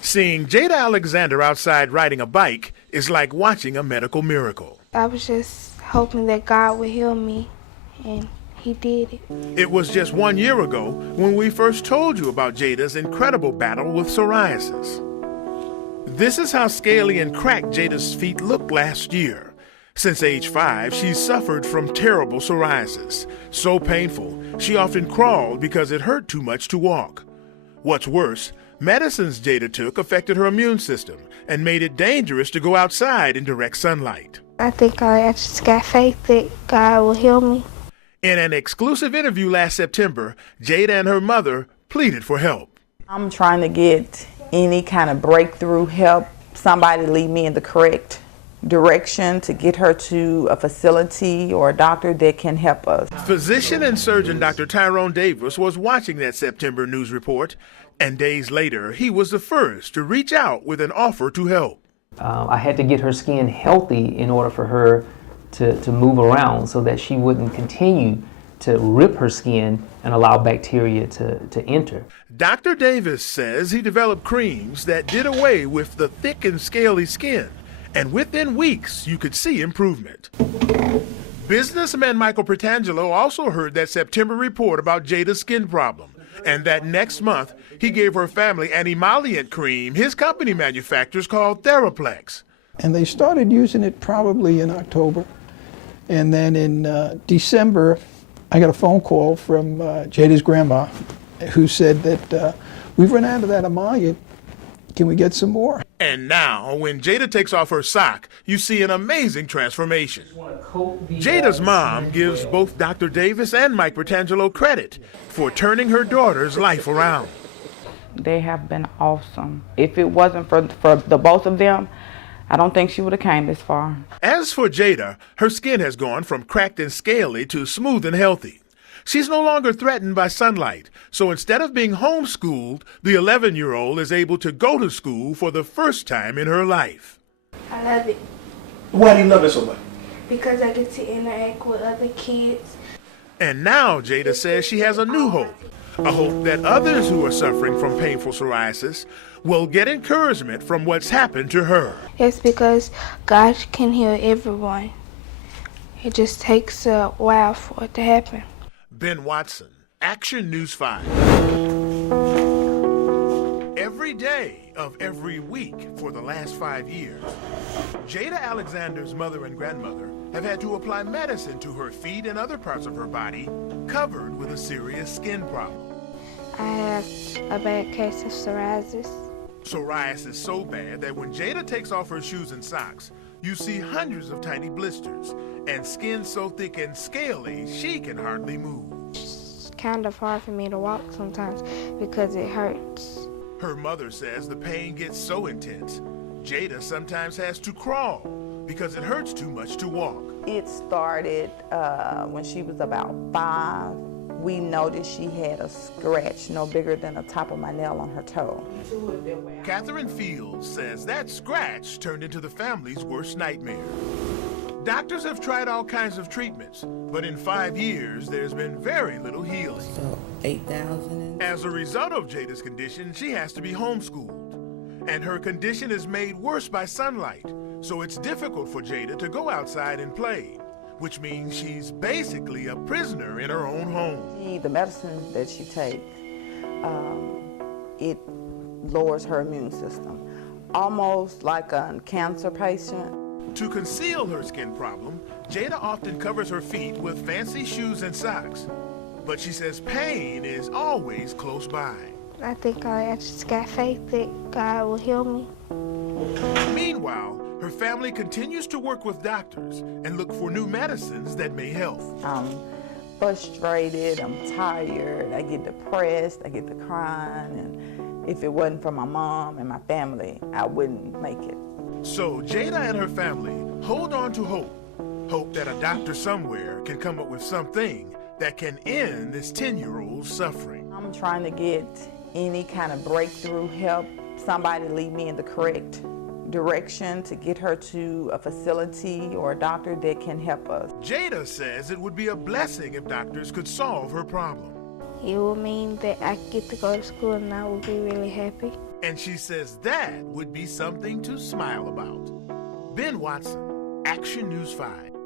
Seeing Jada Alexander outside riding a bike is like watching a medical miracle. I was just hoping that God would heal me, and He did it. It was just 1 year ago when we first told you about Jada's incredible battle with psoriasis. This is how scaly and cracked Jada's feet looked last year. Since age 5, she's suffered from terrible psoriasis. So painful, she often crawled because it hurt too much to walk. What's worse, medicines Jada took affected her immune system and made it dangerous to go outside in direct sunlight. I think I just got faith that God will heal me. In an exclusive interview last September, Jada and her mother pleaded for help. I'm trying to get any kind of breakthrough help, somebody lead me in the correct direction to get her to a facility or a doctor that can help us. Physician and surgeon Dr. Tyrone Davis was watching that September news report, and days later, he was the first to reach out with an offer to help. I had to get her skin healthy in order for her to move around so that she wouldn't continue to rip her skin and allow bacteria to enter. Dr. Davis says he developed creams that did away with the thick and scaly skin, and within weeks you could see improvement. Businessman Michael Pratangelo also heard that September report about Jada's skin problem, and that next month he gave her family an emollient cream his company manufactures called Theraplex. And they started using it probably in October, and then in December I got a phone call from Jada's grandma who said that we've run out of that emollient. Can we get some more? And now, when Jada takes off her sock, you see an amazing transformation. Jada's mom gives both Dr. Davis and Mike Pratangelo credit for turning her daughter's life around. They have been awesome. If it wasn't for the both of them, I don't think she would have came this far. As for Jada, her skin has gone from cracked and scaly to smooth and healthy. She's no longer threatened by sunlight, so instead of being homeschooled, the 11-year-old is able to go to school for the first time in her life. I love it. Why do you love it so much? Because I get to interact with other kids. And now Jada says she has a new hope, a hope that others who are suffering from painful psoriasis will get encouragement from what's happened to her. It's because God can heal everyone. It just takes a while for it to happen. Ben Watson, Action News 5. Every day of every week for the last 5 years, Jada Alexander's mother and grandmother have had to apply medicine to her feet and other parts of her body covered with a serious skin problem. I have a bad case of psoriasis. Psoriasis so bad that when Jada takes off her shoes and socks, you see hundreds of tiny blisters and skin so thick and scaly she can hardly move. It's kind of hard for me to walk sometimes because it hurts. Her mother says the pain gets so intense, Jada sometimes has to crawl because it hurts too much to walk. It started when she was about 5. We noticed she had a scratch no bigger than the top of my nail on her toe. Catherine Fields says that scratch turned into the family's worst nightmare. Doctors have tried all kinds of treatments, but in 5 years, there's been very little healing. So, 8,000. As a result of Jada's condition, she has to be homeschooled. And her condition is made worse by sunlight, so it's difficult for Jada to go outside and play, which means she's basically a prisoner in her own home. The medicine that she takes, it lowers her immune system, almost like a cancer patient. To conceal her skin problem, Jada often covers her feet with fancy shoes and socks. But she says pain is always close by. I think I just got faith that God will heal me. Meanwhile, her family continues to work with doctors and look for new medicines that may help. I'm frustrated, I'm tired, I get depressed, I get to crying, and if it wasn't for my mom and my family, I wouldn't make it. So Jada and her family hold on to hope. Hope that a doctor somewhere can come up with something that can end this 10-year-old's suffering. I'm trying to get any kind of breakthrough help, somebody lead me in the correct direction to get her to a facility or a doctor that can help us. Jada says it would be a blessing if doctors could solve her problem. It will mean that I get to go to school and I will be really happy. And she says that would be something to smile about. Ben Watson, Action News 5.